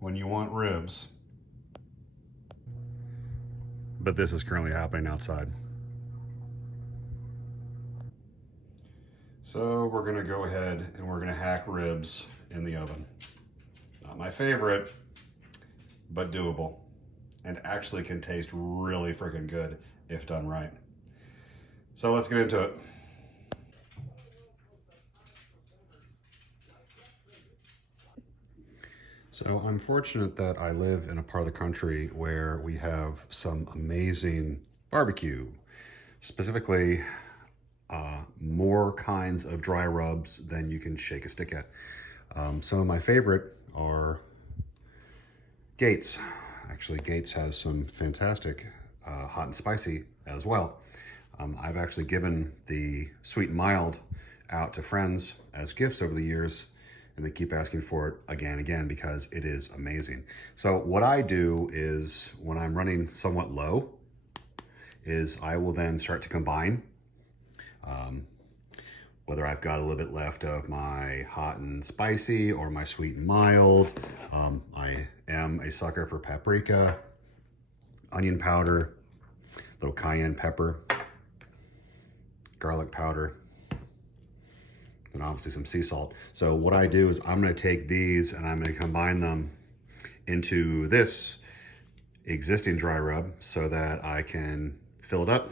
when you want ribs. But this is currently happening outside. So we're gonna go ahead and we're gonna hack ribs in the oven. Not my favorite, but doable. And actually can taste really freaking good if done right. So let's get into it. So I'm fortunate that I live in a part of the country where we have some amazing barbecue. Specifically, more kinds of dry rubs than you can shake a stick at. Some of my favorite are Gates. Actually, Gates has some fantastic hot and spicy as well. I've actually given the sweet and mild out to friends as gifts over the years, and they keep asking for it again and again because it is amazing. So what I do is when I'm running somewhat low is I will then start to combine whether I've got a little bit left of my hot and spicy or my sweet and mild. I am a sucker for paprika, onion powder, little cayenne pepper, garlic powder, and obviously some sea salt. So what I do is I'm gonna take these and I'm gonna combine them into this existing dry rub so that I can fill it up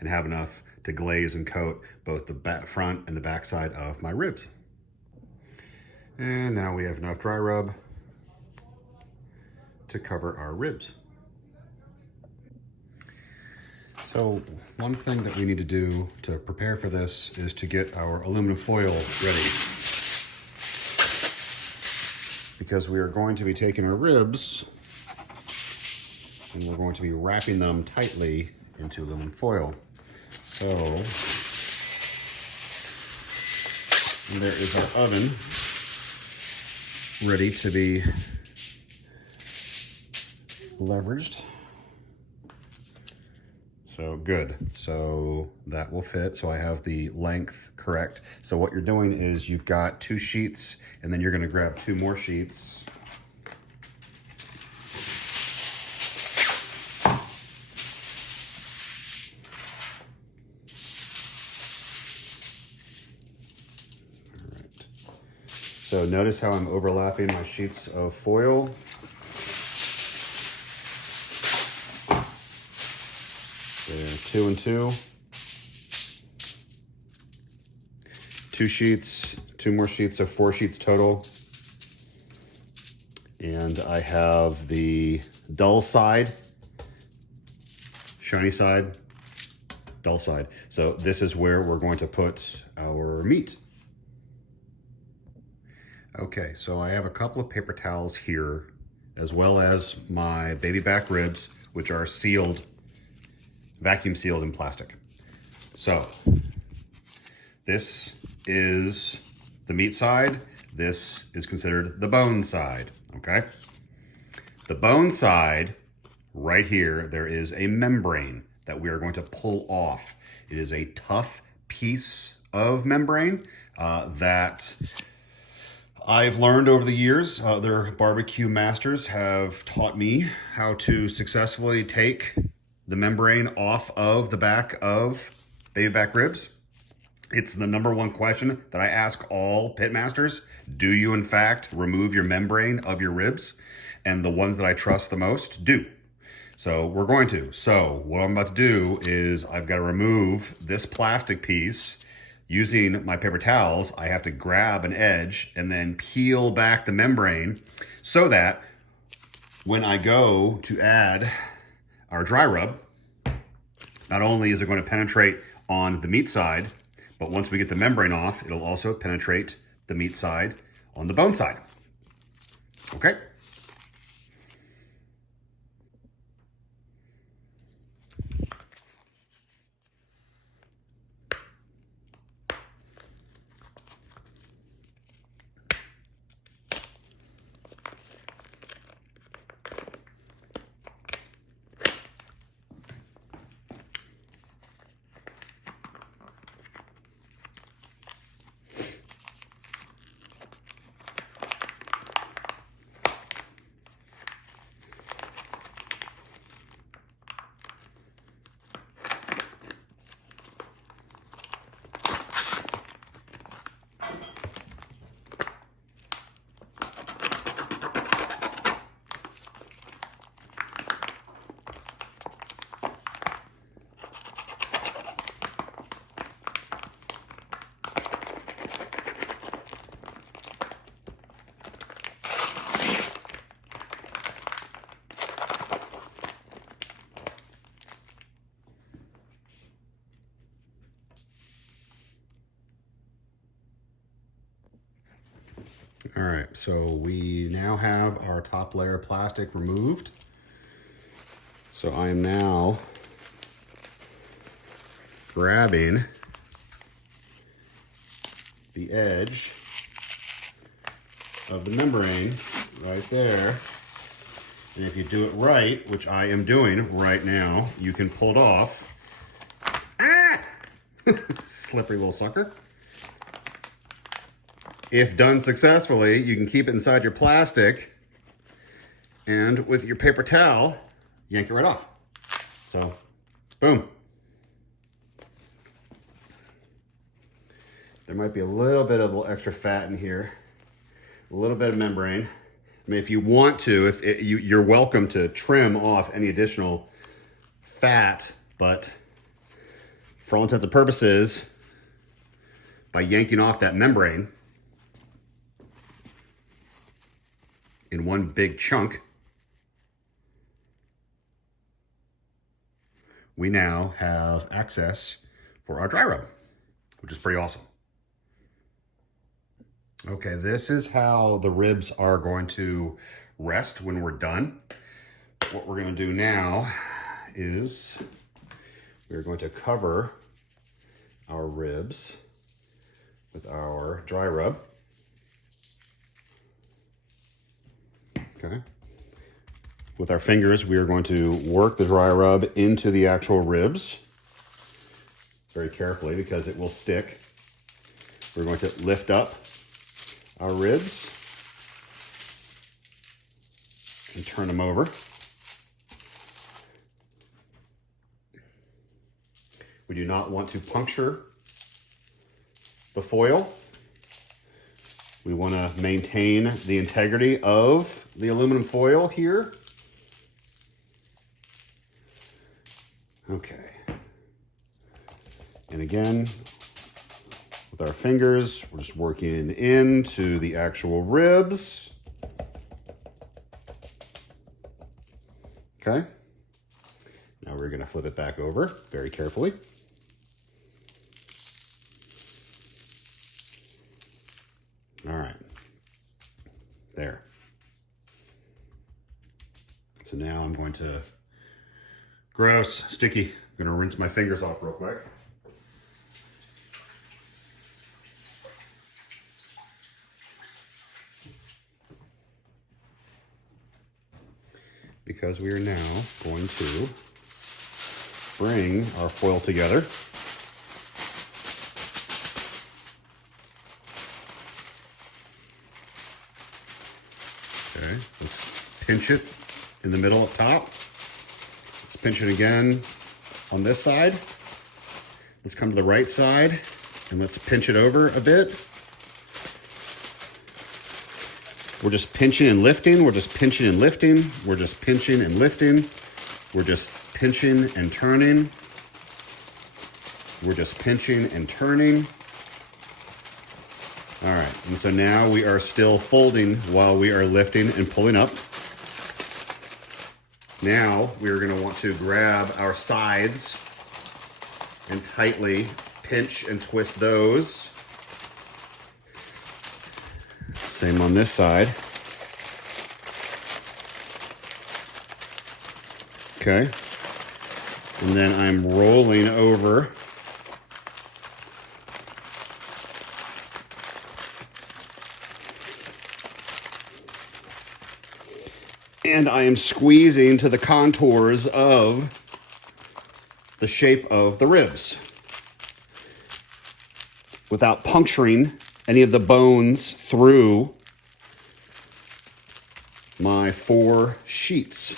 and have enough to glaze and coat both the front and the back side of my ribs. And now we have enough dry rub to cover our ribs. So one thing that we need to do to prepare for this is to get our aluminum foil ready. Because we are going to be taking our ribs and we're going to be wrapping them tightly into aluminum foil. So there is our oven ready to be leveraged. So good, so that will fit. So I have the length correct. So what you're doing is you've got 2 sheets and then you're gonna grab 2 more sheets. All right. So notice how I'm overlapping my sheets of foil. There, 2 and 2. 2 sheets, 2 more sheets, so 4 sheets total. And I have the dull side, shiny side, dull side. So this is where we're going to put our meat. Okay, so I have a couple of paper towels here, as well as my baby back ribs, which are sealed, vacuum sealed in plastic. So this is the meat side. This is considered the bone side, okay? The bone side, right here, there is a membrane that we are going to pull off. It is a tough piece of membrane that I've learned over the years. Other barbecue masters have taught me how to successfully take the membrane off of the back of baby back ribs. It's the #1 question that I ask all pit masters. Do you in fact remove your membrane of your ribs? And the ones that I trust the most do. So we're going to. So what I'm about to do is I've got to remove this plastic piece. Using my paper towels, I have to grab an edge and then peel back the membrane so that when I go to add our dry rub, not only is it going to penetrate on the meat side, but once we get the membrane off, it'll also penetrate the meat side on the bone side. Okay? All right, so we now have our top layer of plastic removed. So I am now grabbing the edge of the membrane right there. And if you do it right, which I am doing right now, you can pull it off. Ah! Slippery little sucker. If done successfully, you can keep it inside your plastic, and with your paper towel, yank it right off. So, boom. There might be a little bit of extra fat in here, a little bit of membrane. I mean, if you want to, you're welcome to trim off any additional fat, but for all intents and purposes, by yanking off that membrane in one big chunk, we now have access for our dry rub, which is pretty awesome. Okay, this is how the ribs are going to rest when we're done. What we're going to do now is we're going to cover our ribs with our dry rub. Okay. With our fingers, we are going to work the dry rub into the actual ribs very carefully because it will stick. We're going to lift up our ribs and turn them over. We do not want to puncture the foil. We want to maintain the integrity of the aluminum foil here. Okay. And again, with our fingers, we're just working into the actual ribs. Okay. Now we're going to flip it back over very carefully. All right. There. So now I'm going to, gross, sticky. I'm going to rinse my fingers off real quick. Because we are now going to bring our foil together. Okay, let's pinch it in the middle up top. Let's pinch it again on this side. Let's come to the right side and let's pinch it over a bit. We're just pinching and lifting. We're just pinching and lifting. We're just pinching and lifting. We're just pinching and turning. We're just pinching and turning. All right, and so now we are still folding while we are lifting and pulling up. Now we are going to want to grab our sides and tightly pinch and twist those. Same on this side. Okay. And then I'm rolling over. And I am squeezing to the contours of the shape of the ribs without puncturing any of the bones through my 4 sheets.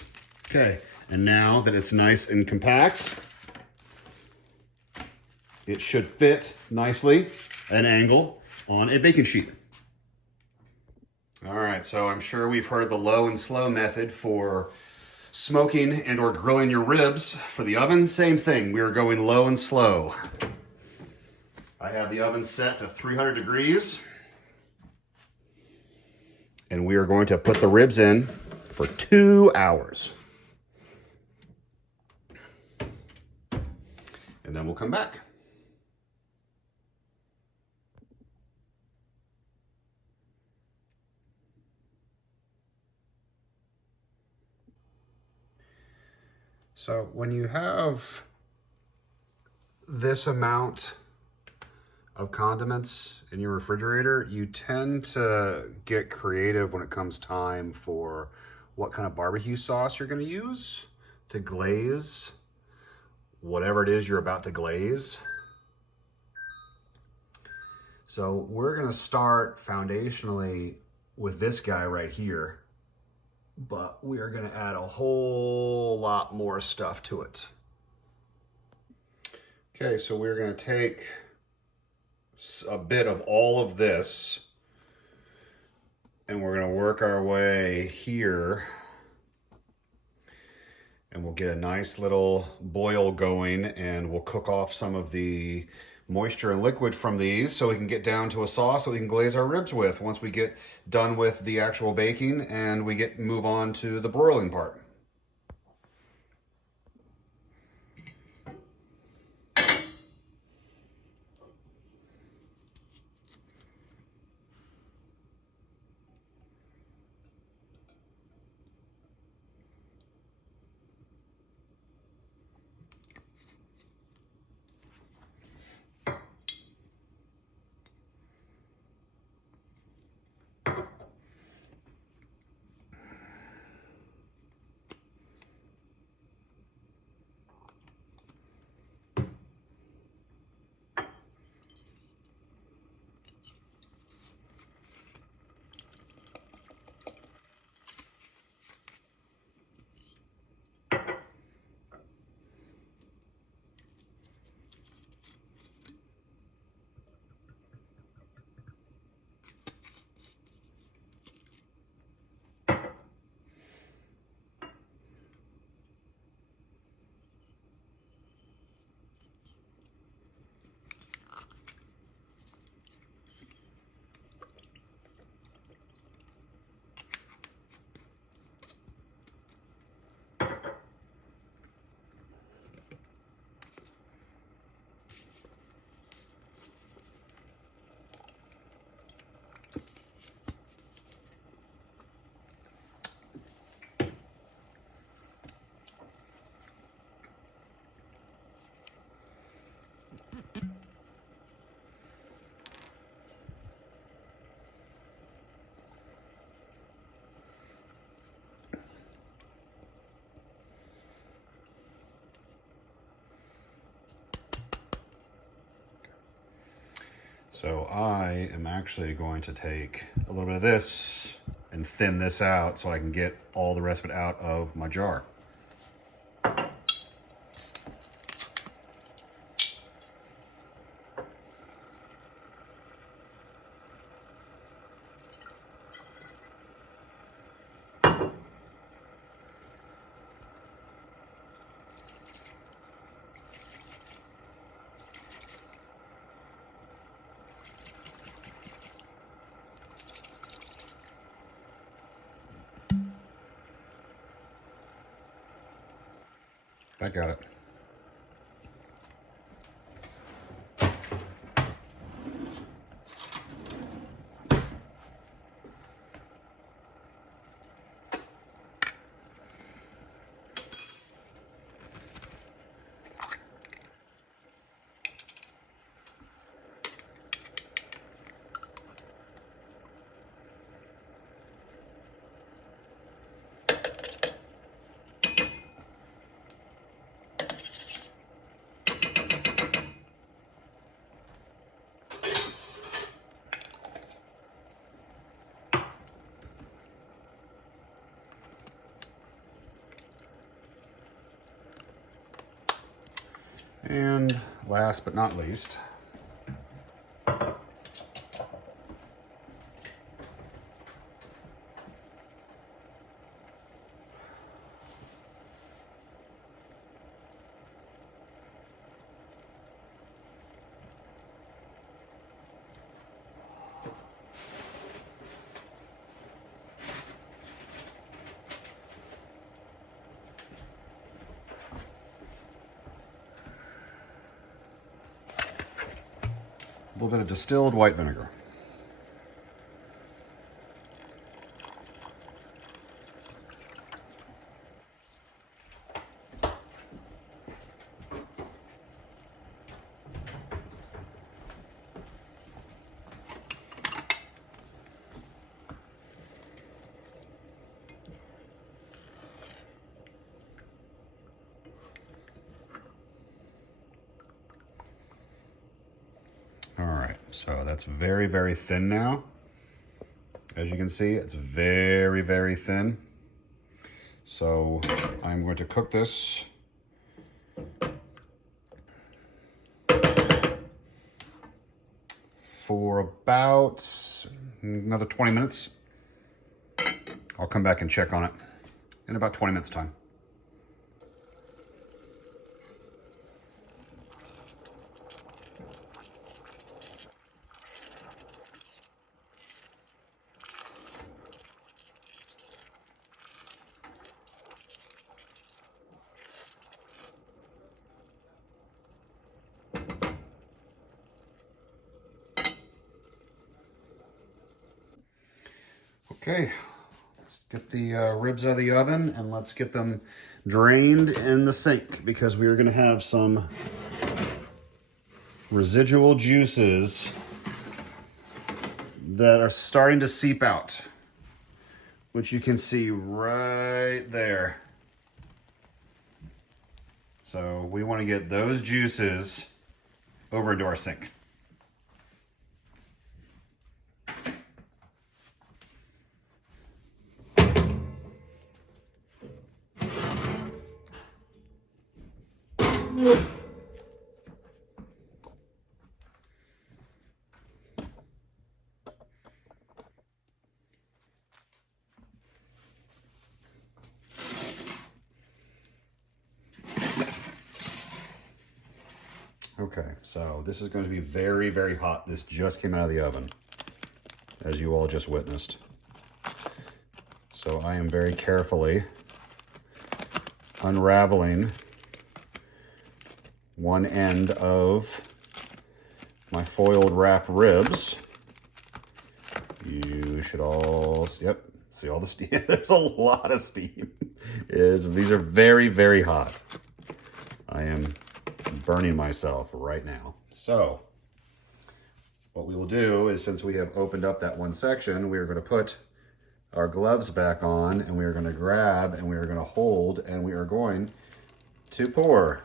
Okay, and now that it's nice and compact, it should fit nicely at an angle on a baking sheet. All right, so I'm sure we've heard of the low and slow method for smoking and or grilling your ribs. For the oven, same thing. We are going low and slow. I have the oven set to 300 degrees. And we are going to put the ribs in for 2 hours. And then we'll come back. So when you have this amount of condiments in your refrigerator, you tend to get creative when it comes time for what kind of barbecue sauce you're going to use to glaze whatever it is you're about to glaze. So we're going to start foundationally with this guy right here, but we are going to add a whole lot more stuff to it. Okay, so we're going to take a bit of all of this and we're going to work our way here, and we'll get a nice little boil going, and we'll cook off some of the moisture and liquid from these so we can get down to a sauce that we can glaze our ribs with once we get done with the actual baking and we move on to the broiling part. So I am actually going to take a little bit of this and thin this out so I can get all the rest of it out of my jar. I got it. And last but not least, a little bit of distilled white vinegar. All right, so that's very, very thin now. As you can see, it's very, very thin. So I'm going to cook this for about another 20 minutes. I'll come back and check on it in about 20 minutes time. Okay, let's get the ribs out of the oven and let's get them drained in the sink because we are going to have some residual juices that are starting to seep out, which you can see right there. So we want to get those juices over into our sink. Okay, so this is going to be very, very hot. This just came out of the oven, as you all just witnessed. So I am very carefully unraveling one end of my foiled wrap ribs. You should all, yep, see all the steam. There's a lot of steam. These are very, very hot. I am burning myself right now. So what we will do is, since we have opened up that one section, we are going to put our gloves back on and we are going to grab and we are going to hold and we are going to pour.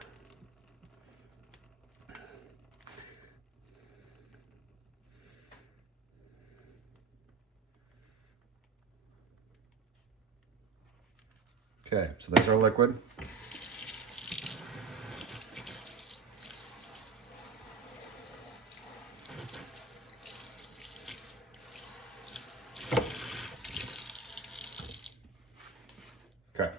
Okay, so there's our liquid. Okay.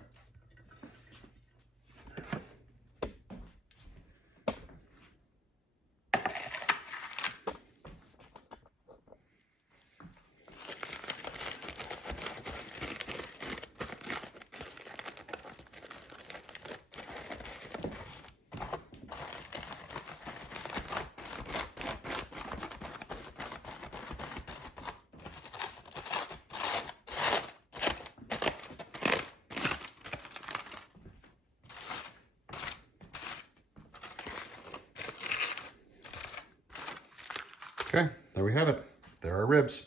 Okay, there we have it. There are ribs.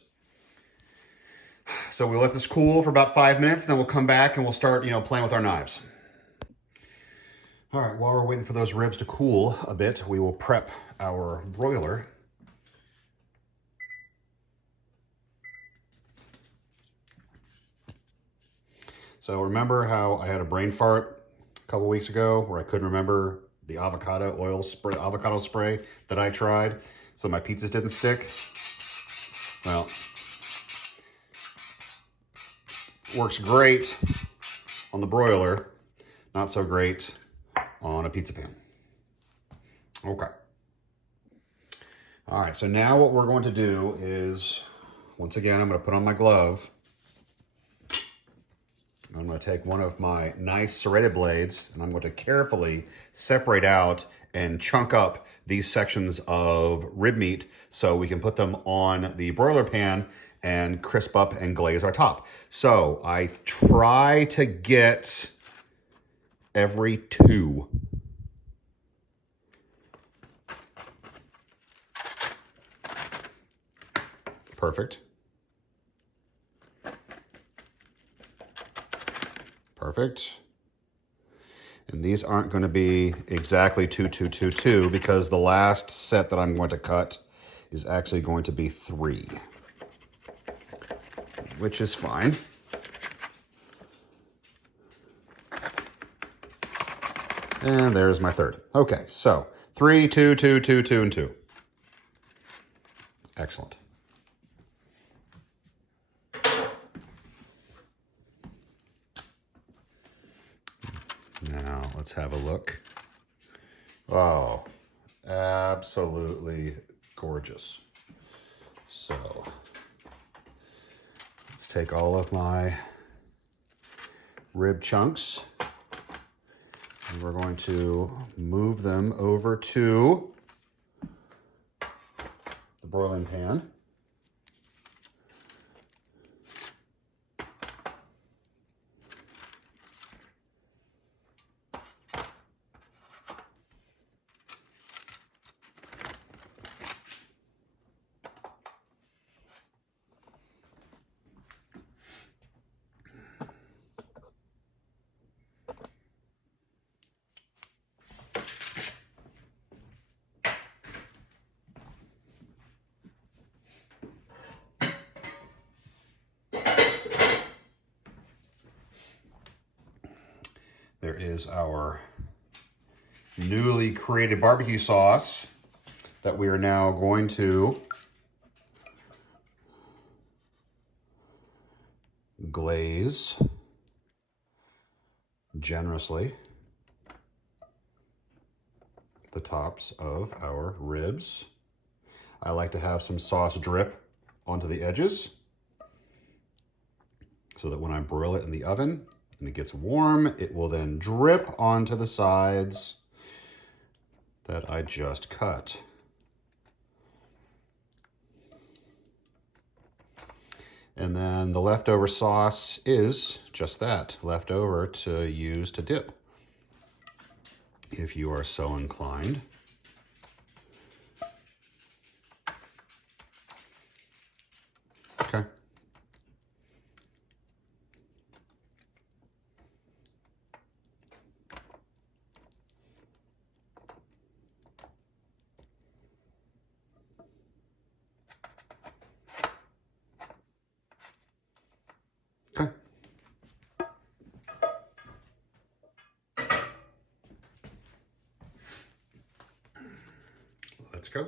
So we'll let this cool for about 5 minutes, and then we'll come back and we'll start, playing with our knives. All right, while we're waiting for those ribs to cool a bit, we will prep our broiler. So remember how I had a brain fart a couple weeks ago where I couldn't remember the avocado spray that I tried, so my pizzas didn't stick? Well, works great on the broiler, not so great on a pizza pan. Okay. All right, so now what we're going to do is, once again, I'm going to put on my glove. I'm going to take one of my nice serrated blades and I'm going to carefully separate out and chunk up these sections of rib meat so we can put them on the broiler pan and crisp up and glaze our top. So I try to get every 2. Perfect. Perfect. And these aren't going to be exactly 2, 2, 2, 2 because the last set that I'm going to cut is actually going to be 3, which is fine. And there's my third. Okay, so 3, 2, 2, 2, 2, and 2. Excellent. Now let's have a look. Oh, absolutely gorgeous. So let's take all of my rib chunks and we're going to move them over to the broiling pan. There is our newly created barbecue sauce that we are now going to glaze generously the tops of our ribs. I like to have some sauce drip onto the edges so that when I broil it in the oven and it gets warm, it will then drip onto the sides that I just cut. And then the leftover sauce is just that, leftover to use to dip, if you are so inclined. Okay. Okay. Let's go.